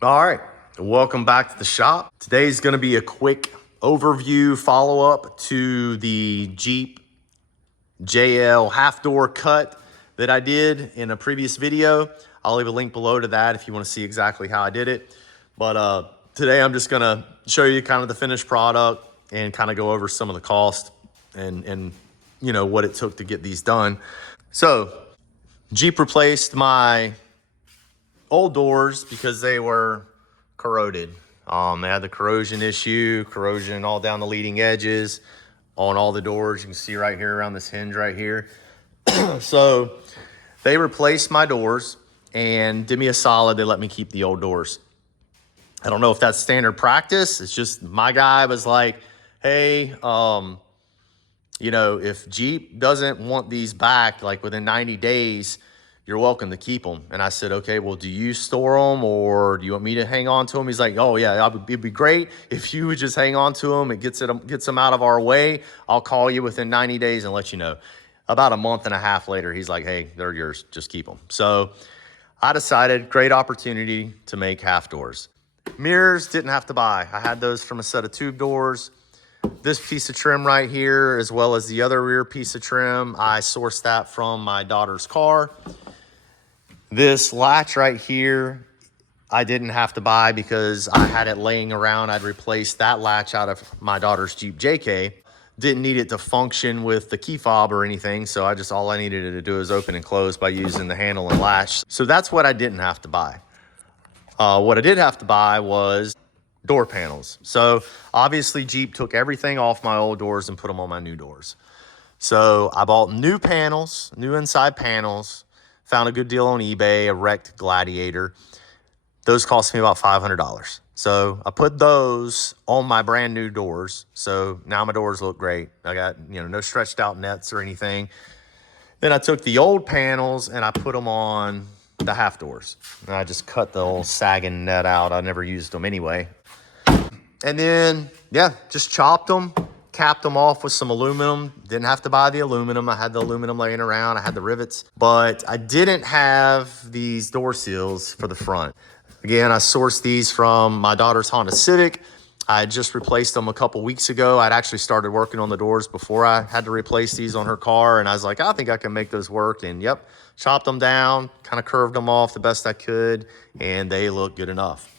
All right, welcome back to the shop. Today's gonna be a quick overview follow-up to the Jeep JL half door cut that I did in a previous video. I'll leave a link below to that if you wanna see exactly how I did it. But today I'm just gonna show you kind of the finished product and kind of go over some of the cost and you know what it took to get these done. So Jeep replaced my old doors because they were corroded. They had the corrosion issue, corrosion all down the leading edges on all the doors. You can see right here around this hinge right here. So they replaced my doors and did me a solid. They let me keep the old doors. I don't know if that's standard practice. It's just my guy was like, hey, you know, if Jeep doesn't want these back like within 90 days, you're welcome to keep them. And I said, okay, well, do you store them or do you want me to hang on to them? He's like, oh yeah, it'd be great if you would just hang on to them. It gets them out of our way. I'll call you within 90 days and let you know. About a month and a half later, he's like, hey, they're yours, just keep them. So I decided, great opportunity to make half doors. Mirrors didn't have to buy. I had those from a set of tube doors. This piece of trim right here, as well as the other rear piece of trim, I sourced that from my daughter's car. This latch right here, I didn't have to buy because I had it laying around. I'd replaced that latch out of my daughter's Jeep JK. Didn't need it to function with the key fob or anything, so all I needed it to do is open and close by using the handle and latch. So that's what I didn't have to buy. What I did have to buy was door panels. So obviously Jeep took everything off my old doors and put them on my new doors. So I bought new panels, new inside panels. Found a good deal on eBay, a wrecked Gladiator. Those cost me about $500. So I put those on my brand new doors. So now my doors look great. I got, you know, no stretched out nets or anything. Then I took the old panels and I put them on the half doors. And I just cut the old sagging net out. I never used them anyway. And then, yeah, just chopped them. Capped them off with some aluminum. Didn't have to buy the aluminum. I had the aluminum laying around. I had the rivets, but I didn't have these door seals for the front. Again, I sourced these from my daughter's Honda Civic. I just replaced them a couple weeks ago. I'd actually started working on the doors before I had to replace these on her car. And I was like, I think I can make those work. And yep, chopped them down, kind of curved them off the best I could. And they look good enough.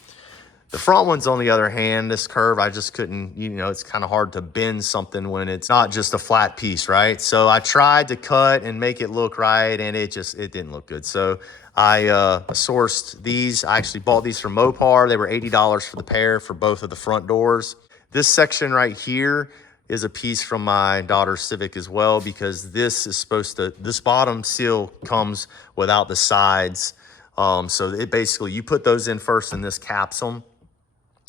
The front ones, on the other hand, this curve, I just couldn't, you know, it's kind of hard to bend something when it's not just a flat piece, right? So I tried to cut and make it look right, and it didn't look good. So I sourced these. I actually bought these from Mopar. They were $80 for the pair for both of the front doors. This section right here is a piece from my daughter's Civic as well, because this bottom seal comes without the sides. So it basically, you put those in first and this caps them.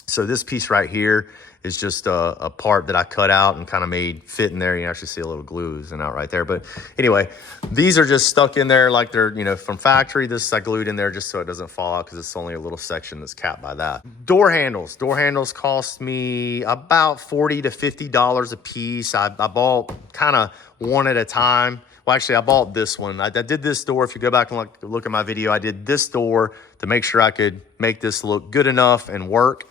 So this piece right here is just a part that I cut out and kind of made fit in there. You can actually see a little glue oozing out right there. But anyway, these are just stuck in there like they're, you know, from factory. This I glued in there just so it doesn't fall out because it's only a little section that's capped by that. Door handles. Door handles cost me about $40 to $50 a piece. I bought kind of one at a time. Well, actually, I bought this one. I did this door. If you go back and look at my video, I did this door to make sure I could make this look good enough and work.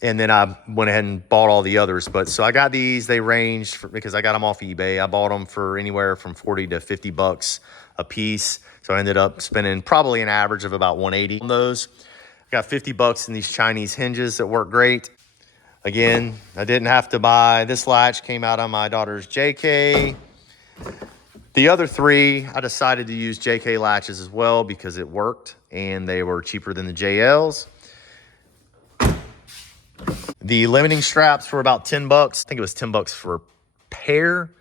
And then I went ahead and bought all the others. But so I got these. They ranged because I got them off eBay. I bought them for anywhere from 40 to 50 bucks a piece. So I ended up spending probably an average of about 180 on those. I got 50 bucks in these Chinese hinges that work great. Again, I didn't have to buy. This latch came out on my daughter's JK. The other three, I decided to use JK latches as well because it worked and they were cheaper than the JLs. The limiting straps were about 10 bucks. I think it was 10 bucks for a pair.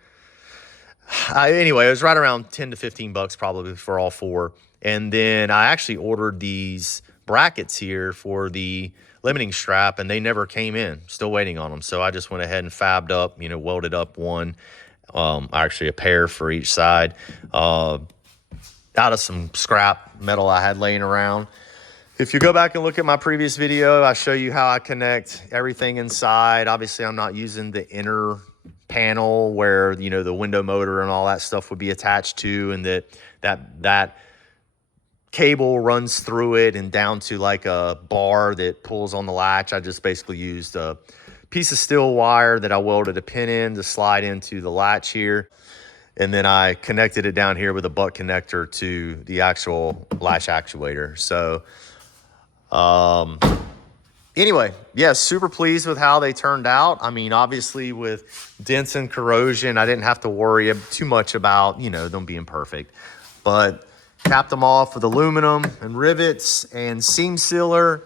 Anyway, it was right around 10 to 15 bucks probably for all four. And then I actually ordered these brackets here for the limiting strap and they never came in. Still waiting on them. So I just went ahead and fabbed up, you know, welded up one, actually a pair for each side, out of some scrap metal I had laying around. If you go back and look at my previous video, I show you how I connect everything inside. Obviously, I'm not using the inner panel where, you know, the window motor and all that stuff would be attached to, and that cable runs through it and down to like a bar that pulls on the latch. I just basically used a piece of steel wire that I welded a pin in to slide into the latch here. And then I connected it down here with a butt connector to the actual latch actuator. So anyway, yeah, super pleased with how they turned out. I mean, obviously with dents and corrosion, I didn't have to worry too much about, you know, them being perfect. But capped them off with aluminum and rivets and seam sealer.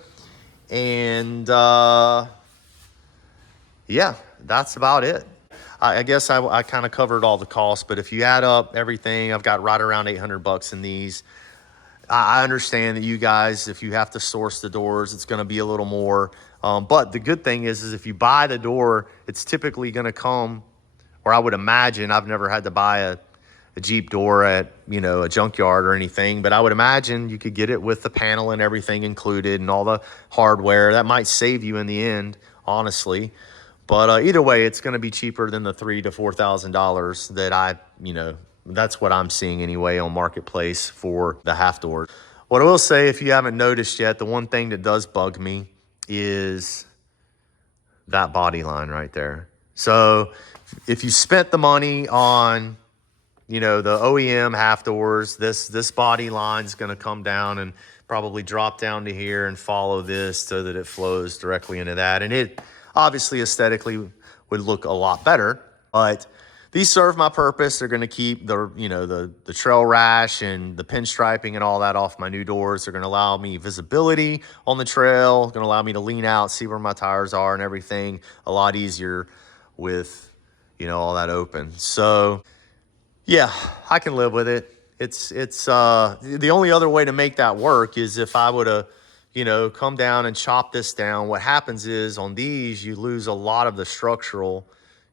And yeah, that's about it. I guess I kind of covered all the costs, but if you add up everything, I've got right around 800 bucks in these. I understand that you guys, if you have to source the doors, it's going to be a little more. But the good thing is if you buy the door, it's typically going to come, or I would imagine, I've never had to buy a Jeep door at, you know, a junkyard or anything, but I would imagine you could get it with the panel and everything included and all the hardware. That might save you in the end, honestly. But either way, it's going to be cheaper than the $3,000 to $4,000 that you know, that's what I'm seeing anyway on Marketplace for the half door. What I will say, if you haven't noticed yet, the one thing that does bug me is that body line right there. So if you spent the money on, you know, the OEM half doors, this body line is going to come down and probably drop down to here and follow this so that it flows directly into that. And it obviously aesthetically would look a lot better, but these serve my purpose. They're going to keep the, you know, the trail rash and the pinstriping and all that off my new doors. They're going to allow me visibility on the trail, going to allow me to lean out, see where my tires are and everything a lot easier with, you know, all that open. So yeah, I can live with it. It's the only other way to make that work is if I would have, you know, come down and chop this down. What happens is on these, you lose a lot of the structural,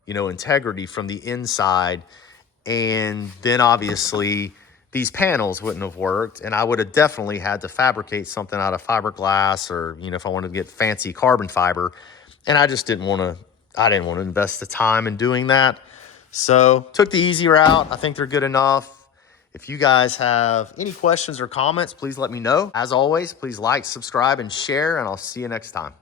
you know, integrity from the inside. And then obviously these panels wouldn't have worked. And I would have definitely had to fabricate something out of fiberglass, or, you know, if I wanted to get fancy carbon fiber. And I just didn't want to invest the time in doing that. So took the easy route. I think they're good enough. If you guys have any questions or comments, please let me know. As always, please like, subscribe, and share, and I'll see you next time.